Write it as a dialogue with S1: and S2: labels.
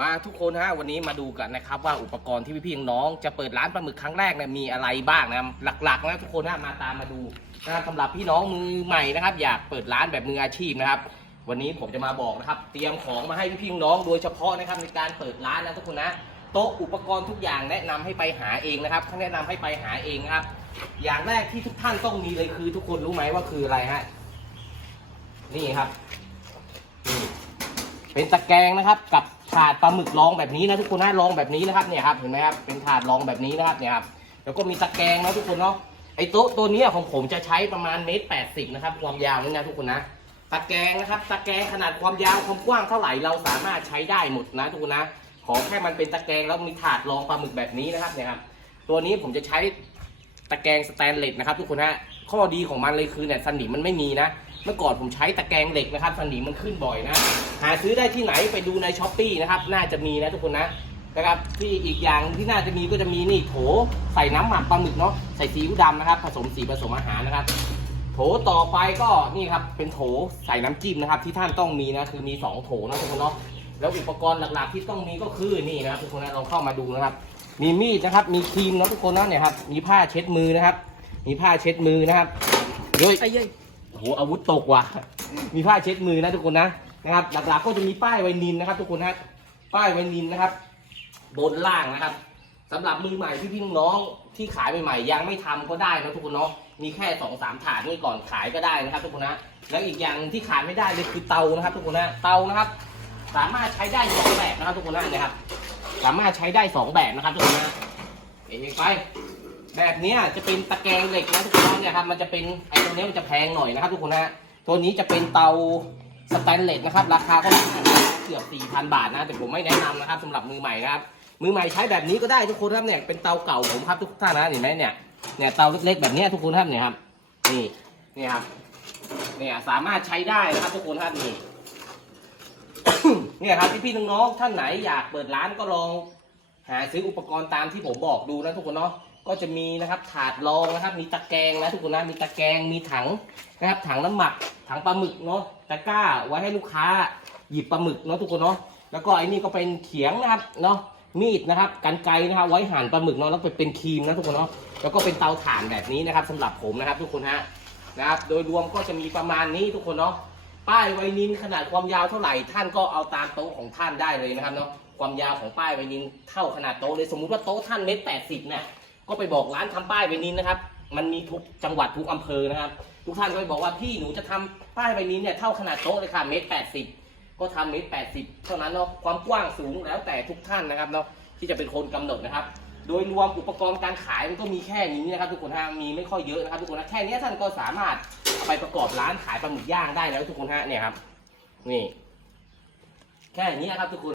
S1: มาทุกคนฮะวันนี้มาดูกันนะครับว่าอุปกรณ์ที่พี่ๆน้องจะเปิดร้านปลาหมึกครั้งแรกเนี่ยมีอะไรบ้างนะครับหลักๆนะทุกคนฮะมาตามมาดูนะครับสำหรับพี่น้องมือใหม่นะครับ อยากเปิดร้านแบบมืออาชีพนะครับ วันนี้ผมจะมาบอกนะครับ เตรียมของมาให้พี่ๆน้องโดยเฉพาะนะครับในการเปิดร้านนะทุกคนนะโต๊ะอุปกรณ์ทุกอย่างแนะนำให้ไปหาเองนะครับเขาแนะนำให้ไปหาเองนะครับ อย่างแรกที่ทุกท่านต้องมีเลยคือทุกคนรู้ไหมว่าคืออะไรฮะนี่ครับนี่เป็นตะแกรงนะครับกับ ถาดปลาหมึกรองแบบนี้นะทุกคนนะรองแบบนี้นะครับเนี่ยครับเห็นไหมครับเป็นถาดรองแบบนี้นะครับเนี่ยครับแล้วก็มีตะแกรงนะทุกคนเนาะไอ้โต๊ะตัวนี้ของผมจะใช้ประมาณเมตรแปดสิบนะครับความยาวนี่นะทุกคนนะตะแกรงนะครับตะแกรงขนาดความยาวความกว้างเท่าไหร่เราสามารถใช้ได้หมดนะทุกคนนะขอแค่มันเป็นตะแกรงแล้วมีถาดรองปลาหมึกแบบนี้นะครับเนี่ยครับตัวนี้ผมจะใช้ตะแกรงสแตนเลสนะครับทุกคนนะ ข้อดีของมันเลยคือเนี่ยสนิมมันไม่มีนะ เมื่อก่อนผมใช้ตะแกรงเหล็กนะครับสนิมมันขึ้นบ่อยนะ หาซื้อได้ที่ไหนไปดูในช้อปปีนะครับ น่าจะมีนะทุกคนนะนะครับที่อีกอย่างที่น่าจะมีก็จะมีนี่โถใส่น้ำหมักปลาหมึกเนาะใส่ซีอิ๊วดำนะครับ ผสมสีผสมอาหารนะครับ โถต่อไปก็นี่ครับเป็นโถใส่น้ำจิ้มนะครับ ที่ท่านต้องมีนะคือมีสองโถนะทุกคนเนาะแล้วอุปกรณ์หลักๆที่ต้องมีก็คือนี่นะครับทุกคนนะลองเข้ามาดูนะครับ มีมีดนะครับ มีครีมนะทุกคนนะเนี่ยครับมีผ้าเช็ดมือนะครับ มีผ้าเช็ดมือนะครับเฮ้ย
S2: ไอ้เย้ย
S1: โอ้โหอาวุธตกว่ะ มีผ้าเช็ดมือนะทุกคนนะนะครับ หลักๆก็จะมีป้ายไวนินนะครับ ทุกคนนะป้ายไวนินนะครับ บนล่างนะครับสำหรับมือใหม่ที่พี่น้องๆที่ขายใหม่ๆยังไม่ทำก็ได้นะทุกคนเนาะมีแค่สองสามถาดนี่ก่อนขายก็ได้นะครับ ทุกคนนะแล้วอีกอย่างที่ขาดไม่ได้เลยคือเตานะครับ ทุกคนนะเตานะครับ สามารถใช้ได้สองแบบนะครับ ทุกคนนะเนะครับ สามารถใช้ได้สองแบบนะครับ ทุกคนนะเองไป แบบนี้จะเป็นตะแกรงเหล็กนะทุกคนเนี่ยครับ มันจะเป็นไอ้ตัวนี้มันจะแพงหน่อยนะครับ ทุกคนนะตัวนี้จะเป็นเตาสแตนเลสนะครับ ราคาก็เกือบ4,000 บาทนะ แต่ผมไม่แนะนำนะครับสำหรับมือใหม่นะครับ มือใหม่ใช้แบบนี้ก็ได้ทุกคนครับเนี่ยเป็นเตาเก่าผมครับทุกท่านนะเห็นไหมเนี่ยเนี่ยเตาเล็กๆแบบนี้ทุกคนครับเนี่ยครับ นี่นี่ครับเนี่ยสามารถใช้ได้นะครับทุกคนครับนี่เนี่ยครับพี่ๆน้องๆท่านไหนอยากเปิดร้านก็ลอง หาซื้ออุปกรณ์ตามที่ผมบอกดูนะทุกคนเนาะ ก็จะมีนะครับถาดรองนะครับ มีตะแกรงนะทุกคนนะมีตะแกรงมีถังนะครับถังน้ำหมักถังปลาหมึกเนาะตะกร้าไว้ให้ลูกค้าหยิบปลาหมึกเนาะทุกคนเนาะแล้วก็ไอ้นี่ก็เป็นเขียงนะครับเนาะมีดนะครับกันไกนะครับไว้หั่นปลาหมึกเนาะแล้วไปเป็นครีมนะทุกคนเนาะแล้วก็เป็นเตาถ่านแบบนี้นะครับสำหรับผมนะครับ ทุกคนฮะนะครับโดยรวมก็จะมีประมาณนี้ทุกคนเนาะป้ายไวนินขนาดความยาวเท่าไหร่ท่านก็เอาตามโต๊ะของท่านได้เลยนะครับเนาะความยาวของป้ายไวนินเท่าขนาดโต๊ะเลยสมมุติว่าโต๊ะท่านเมตรแปดสิบเนี่ย ก็ไปบอกร้านทำป้ายไวนินนะครับ มันมีทุกจังหวัดทุกอำเภอนะครับ ทุกท่านก็ไปบอกว่าพี่หนูจะทำป้ายไวนินเนี่ยเท่าขนาดโต๊ะเลยค่ะเมตรแปดสิบก็ทำเมตรแปดสิบเท่านั้นเนาะความกว้างสูงแล้วแต่ทุกท่านนะครับเนาะที่จะเป็นคนกำหนดนะครับ โดยรวมอุปกรณ์การขายมันก็มีแค่นี้นะครับ ทุกคนฮะมีไม่ค่อยเยอะนะครับทุกคนนะแค่นี้ท่านก็สามารถเอาไปประกอบร้านขายปลาหมึกย่างได้แล้วทุกคนฮะเนี่ยครับนี่แค่นี้นะครับทุกคน